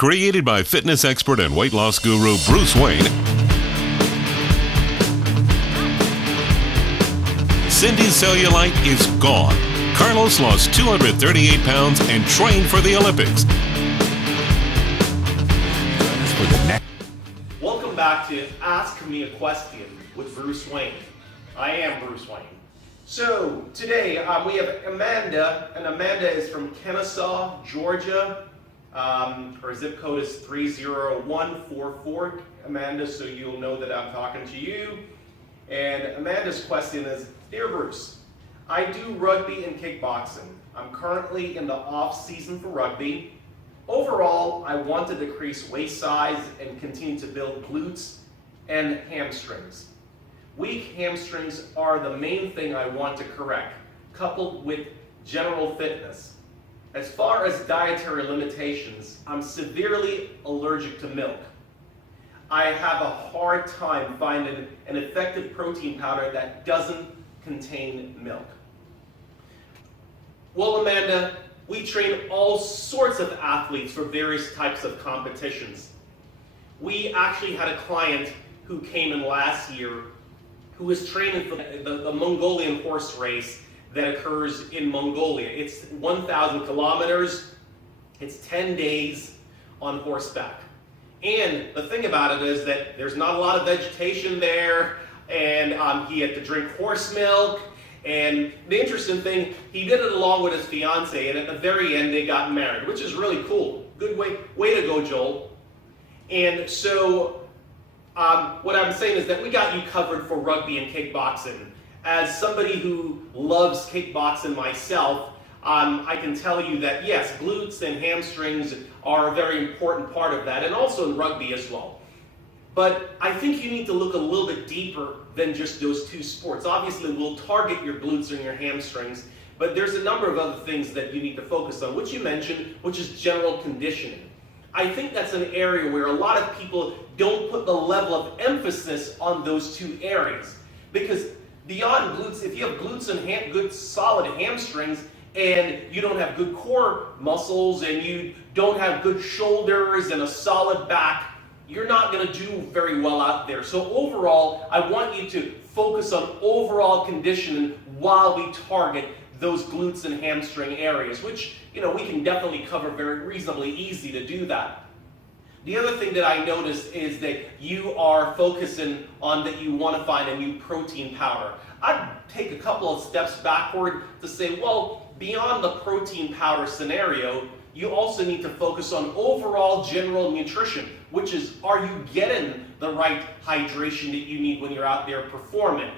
Created by fitness expert and weight loss guru Bruce Wayne, Cindy's cellulite is gone. Carlos lost 238 pounds and trained for the Olympics. Welcome back to Ask Me a Question with Bruce Wayne. I am Bruce Wayne. So today we have Amanda, and Amanda is from Kennesaw, Georgia. Her zip code is 30144, Amanda, so you'll know that I'm talking to you. And Amanda's question is, Dear Bruce, I do rugby and kickboxing. I'm currently in the off season for rugby. Overall, I want to decrease waist size and continue to build glutes and hamstrings. Weak hamstrings are the main thing I want to correct, coupled with general fitness. As far as dietary limitations, I'm severely allergic to milk. I have a hard time finding an effective protein powder that doesn't contain milk. Well, Amanda, we train all sorts of athletes for various types of competitions. We actually had a client who came in last year who was training for the Mongolian horse race that occurs in Mongolia. It's 1,000 kilometers, it's 10 days on horseback. And the thing about it is that there's not a lot of vegetation there, and he had to drink horse milk. And the interesting thing, he did it along with his fiance, and at the very end they got married, which is really cool. Good way to go, Joel. And so what I'm saying is that we got you covered for rugby and kickboxing. As somebody who loves kickboxing myself, I can tell you that yes, glutes and hamstrings are a very important part of that, and also in rugby as well. But I think you need to look a little bit deeper than just those two sports. Obviously, we'll target your glutes and your hamstrings, but there's a number of other things that you need to focus on, which you mentioned, which is general conditioning. I think that's an area where a lot of people don't put the level of emphasis on those two areas. Because beyond glutes, if you have glutes and good solid hamstrings, and you don't have good core muscles, and you don't have good shoulders and a solid back, you're not going to do very well out there. So overall, I want you to focus on overall conditioning while we target those glutes and hamstring areas, which we can definitely cover very reasonably easy to do that. The other thing that I noticed is that you are focusing on that you want to find a new protein powder. I'd take a couple of steps backward to say, well, beyond the protein powder scenario, you also need to focus on overall general nutrition, which is, are you getting the right hydration that you need when you're out there performing?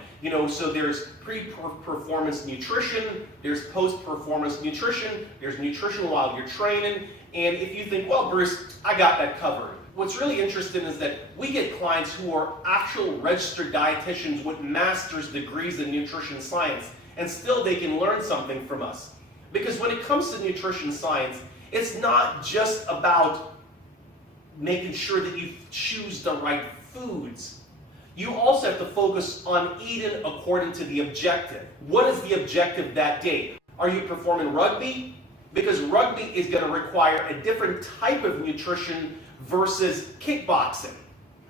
So there's pre-performance nutrition, there's post-performance nutrition, there's nutrition while you're training, and if you think, well, Bruce, I got that covered. What's really interesting is that we get clients who are actual registered dietitians with master's degrees in nutrition science, and still they can learn something from us. Because when it comes to nutrition science, it's not just about making sure that you choose the right foods. You also have to focus on eating according to the objective. What is the objective that day? Are you performing rugby? Because rugby is going to require a different type of nutrition versus kickboxing,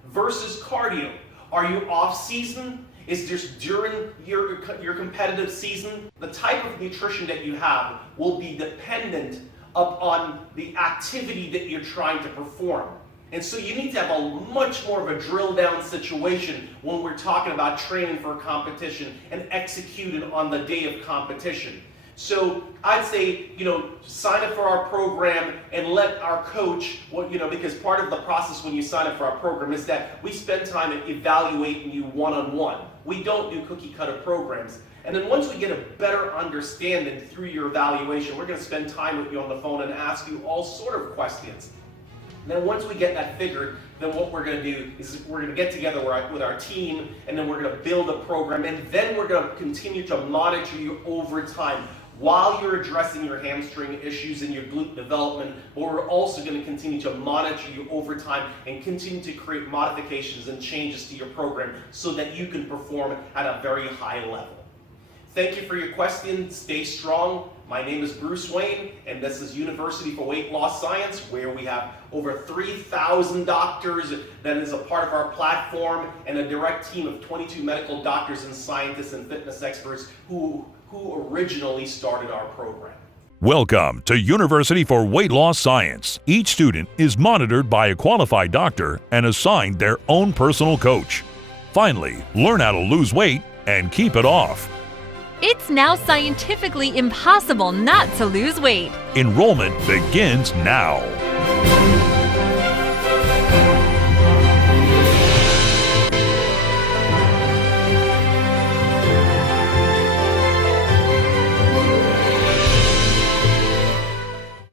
versus cardio. Are you off season? Is just during your competitive season? The type of nutrition that you have will be dependent upon the activity that you're trying to perform. And so you need to have a much more of a drill down situation when we're talking about training for a competition and executing on the day of competition. So I'd say, sign up for our program and let our coach, because part of the process when you sign up for our program is that we spend time evaluating you one-on-one. We don't do cookie cutter programs. And then once we get a better understanding through your evaluation, we're going to spend time with you on the phone and ask you all sort of questions. And then once we get that figured, then what we're going to do is we're going to get together with our team, and then we're going to build a program, and then we're going to continue to monitor you over time while you're addressing your hamstring issues and your glute development. But we're also going to continue to monitor you over time and continue to create modifications and changes to your program so that you can perform at a very high level. Thank you for your question. Stay strong. My name is Bruce Wayne, and this is University for Weight Loss Science, where we have over 3,000 doctors that is a part of our platform, and a direct team of 22 medical doctors and scientists and fitness experts who originally started our program. Welcome to University for Weight Loss Science. Each student is monitored by a qualified doctor and assigned their own personal coach. Finally, learn how to lose weight and keep it off. It's now scientifically impossible not to lose weight. Enrollment begins now.